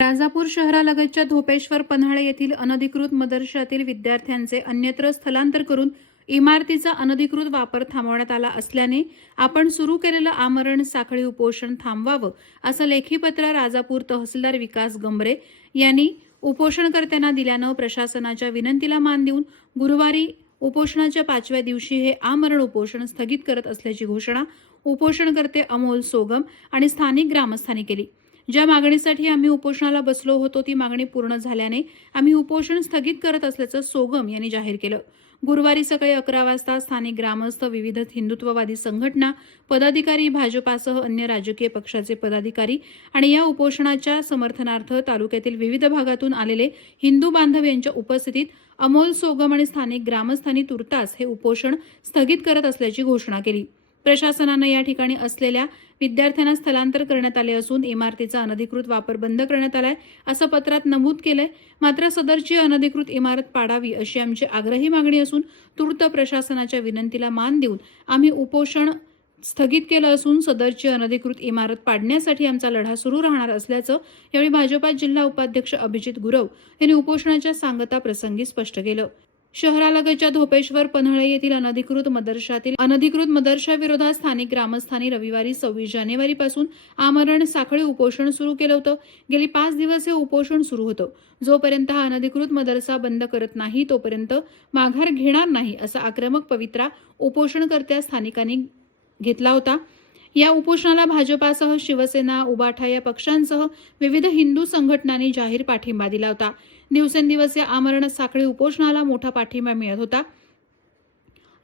राजापूर शहरालगतच्या धोपेश्वर पन्हाळे येथील अनधिकृत मदरशातील विद्यार्थ्यांचे अन्यत्र स्थलांतर करून इमारतीचा अनधिकृत वापर थांबवण्यात आला असल्याने आपण सुरू केलेलं आमरण साखळी उपोषण थांबवावं असं लेखीपत्र राजापूर तहसीलदार विकास गंभरे यांनी उपोषणकर्त्यांना दिल्यानं प्रशासनाच्या विनंतीला मान देऊन गुरुवारी उपोषणाच्या पाचव्या दिवशी हे आमरण उपोषण स्थगित करत असल्याची घोषणा उपोषणकर्ते अमोल सोगम आणि स्थानिक ग्रामस्थांनी केली. ज्या मागणीसाठी आम्ही उपोषणाला बसलो होतो ती मागणी पूर्ण झाल्याने आम्ही उपोषण स्थगित करत असल्याचं सोगम यांनी जाहीर केलं. गुरुवारी सकाळी अकरा वाजता स्थानिक ग्रामस्थ विविध हिंदुत्ववादी संघटना पदाधिकारी भाजपासह अन्य राजकीय पक्षाचे पदाधिकारी आणि या उपोषणाच्या समर्थनार्थ तालुक्यातील विविध भागातून आलेले हिंदू बांधव यांच्या उपस्थितीत अमोल सोगम आणि स्थानिक ग्रामस्थांनी तुर्तास हे उपोषण स्थगित करत असल्याची घोषणा केली. प्रशासनानं या ठिकाणी असलेल्या विद्यार्थ्यांना स्थलांतर करण्यात आले असून इमारतीचा अनधिकृत वापर बंद करण्यात आलाय असं पत्रात नमूद केलंय. मात्र सदरची अनधिकृत इमारत पाडावी अशी आमची आग्रही मागणी असून तूर्त प्रशासनाच्या विनंतीला मान देऊन आम्ही उपोषण स्थगित केलं असून सदरची अनधिकृत इमारत पाडण्यासाठी आमचा लढा सुरू राहणार असल्याचं यावेळी भाजपा जिल्हा उपाध्यक्ष अभिजित गुरव यांनी उपोषणाच्या सांगता प्रसंगी स्पष्ट केलं. शहरालगतच्या धोपेश्वर पन्हाळे येथील अनधिकृत मदरशातील अनधिकृत मदरशाविरोधात स्थानिक ग्रामस्थांनी रविवारी सव्वीस जानेवारीपासून आमरण साखळी उपोषण सुरू केलं होतं. गेली पाच दिवस हे उपोषण सुरू होतं. जोपर्यंत हा अनधिकृत मदरसा बंद करत नाही तोपर्यंत माघार घेणार नाही असा आक्रमक पवित्रा उपोषणकर्त्या स्थानिकांनी घेतला होता. या उपोषणाला भाजपासह शिवसेना उबाठा या पक्षांसह विविध हिंदू संघटनांनी जाहीर पाठिंबा दिला होता. दिवसेंदिवस या आमरण साखळी उपोषणाला मोठा पाठिंबा मिळत होता.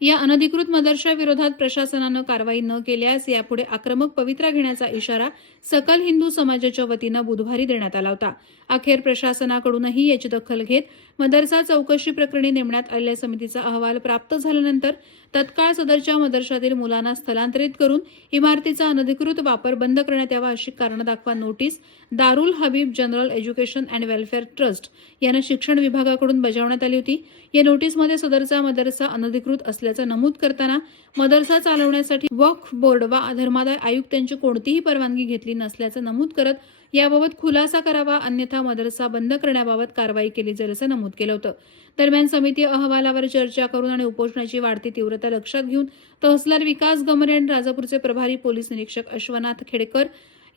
या अनधिकृत मदरशा विरोधात प्रशासनानं कारवाई न केल्यास यापुढे आक्रमक पवित्रा घेण्याचा इशारा सकल हिंदू समाजाच्या वतीनं बुधवारी देण्यात आला होता. अखेर प्रशासनाकडूनही याची दखल घेत मदरसा चौकशी प्रकरणी नेमण्यात आलेल्या समितीचा अहवाल प्राप्त झाल्यानंतर तत्काळ सदरच्या मदरशातील मुलांना स्थलांतरित करून इमारतीचा अनधिकृत वापर बंद करण्यात यावा अशी कारण दाखवा notice Darul Habib general education and welfare trust यांना शिक्षण विभागाकडून बजावण्यात आली होती. या नोटीसमध्ये सदरचा मदरसा अनधिकृत असल्याचं नमूद करताना मदरसा चालवण्यासाठी वक्फ बोर्ड वा धर्मादाय आयुक्तांची कोणतीही परवानगी घेतली नसल्याचं नमूद करत याबाबत खुलासा करावा अन्यथा मदरसा बंद करण्याबाबत कारवाई केली जाईल असं नमूद केलं होतं. दरम्यान समिती अहवालावर चर्चा करून आणि उपोषणाची वाढती तीव्रता लक्षात घेऊन तहसीलदार विकास गमरे आणि राजापूरचे प्रभारी पोलीस निरीक्षक अश्वनाथ खेडेकर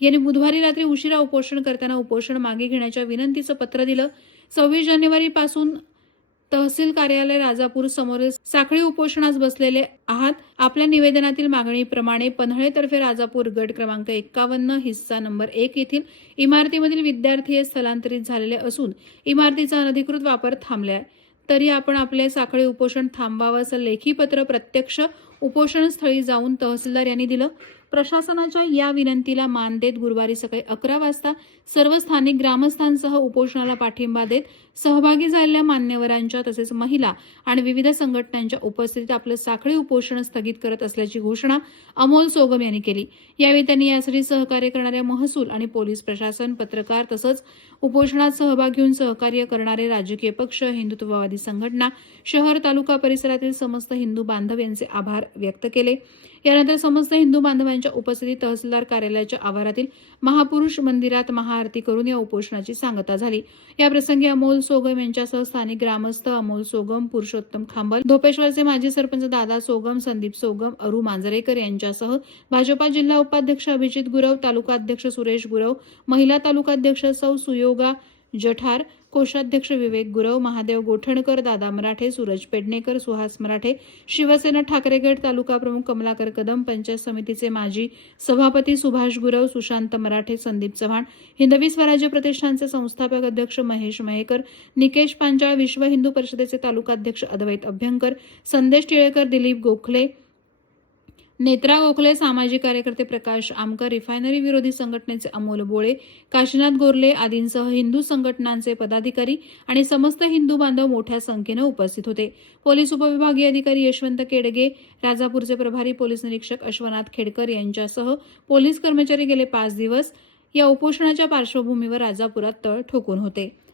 यांनी बुधवारी रात्री उशिरा उपोषण करताना उपोषण मागे घेण्याच्या विनंतीचं पत्र दिलं. सव्वीस जानेवारी पासून तहसील कार्यालय राजापूर समोरील साखळी उपोषणास बसलेले आहात. आपल्या निवेदनातील मागणीप्रमाणे पन्हाळेतर्फे राजापूर गट क्रमांक एक्कावन्न हिस्सा नंबर एक येथील इमारतीमधील विद्यार्थी हे स्थलांतरित झालेले असून इमारतीचा अनधिकृत वापर थांबलाय. तरी आपण आपले साखळी उपोषण थांबवावं असं लेखी पत्र प्रत्यक्ष उपोषणस्थळी जाऊन तहसीलदार यांनी दिलं. प्रशासनाच्या या विनंतीला मान देत गुरुवारी सकाळी अकरा वाजता सर्व स्थानिक ग्रामस्थांसह उपोषणाला पाठिंबा देत सहभागी झालेल्या मान्यवरांच्या तसेच महिला आणि विविध संघटनांच्या उपस्थितीत आपलं साखळी उपोषण स्थगित करत असल्याची घोषणा अमोल सोगम यांनी केली. यावेळी त्यांनी यासाठी सहकार्य करणाऱ्या महसूल आणि पोलीस प्रशासन पत्रकार तसंच उपोषणात सहभाग घेऊन सहकार्य करणारे राजकीय पक्ष हिंदुत्ववादी संघटना शहर तालुका परिसरातील समस्त हिंदू बांधव यांचे आभार व्यक्त केले. यानंतर समस्त हिंदू बांधवांच्या उपस्थितीत तहसीलदार कार्यालयाच्या आवारातील महापुरुष मंदिरात महाआरती करून या उपोषणाची सांगता झाली. या प्रसंगी अमोल सोगम यांच्यासह स्थानिक ग्रामस्थ अमोल सोगम पुरुषोत्तम खांबल धोपेश्वरचे माजी सरपंच दादा सोगम संदीप सोगम अरू मांजरेकर यांच्यासह भाजपा जिल्हा उपाध्यक्ष अभिजित गुरव तालुका अध्यक्ष सुरेश गुरव महिला तालुकाध्यक्ष सौ सुयोगा जठार कोषाध्यक्ष विवेक गुरव महादेव गोठणकर दादा मराठे सूरज पेडणेकर सुहास मराठे शिवसेना ठाकरेगड तालुका प्रमुख कमलाकर कदम पंचायत समितीचे माजी सभापती सुभाष गुरव सुशांत मराठे संदीप चव्हाण हिंदवी स्वराज्य प्रतिष्ठानचे संस्थापक अध्यक्ष महेश महेकर निकेश पांचाळ विश्व हिंदू परिषदेचे तालुकाध्यक्ष अद्वैत अभ्यंकर संदेश टिळेकर दिलीप गोखले नेत्रा गोखले सामाजिक कार्यकर्ते प्रकाश आमकर रिफायनरी विरोधी संघटनेचे अमोल बोळे काशीनाथ गोरले आदींसह हिंदू संघटनांचे पदाधिकारी आणि समस्त हिंदू बांधव मोठ्या संख्येनं उपस्थित होते. पोलीस उपविभागीय अधिकारी यशवंत केडगे राजापूरचे प्रभारी पोलीस निरीक्षक अश्वनाथ खेडकर यांच्यासह पोलीस कर्मचारी गेले पाच दिवस. या उपोषणाच्या पार्श्वभूमीवर राजापुरात तळ ठोकून होते.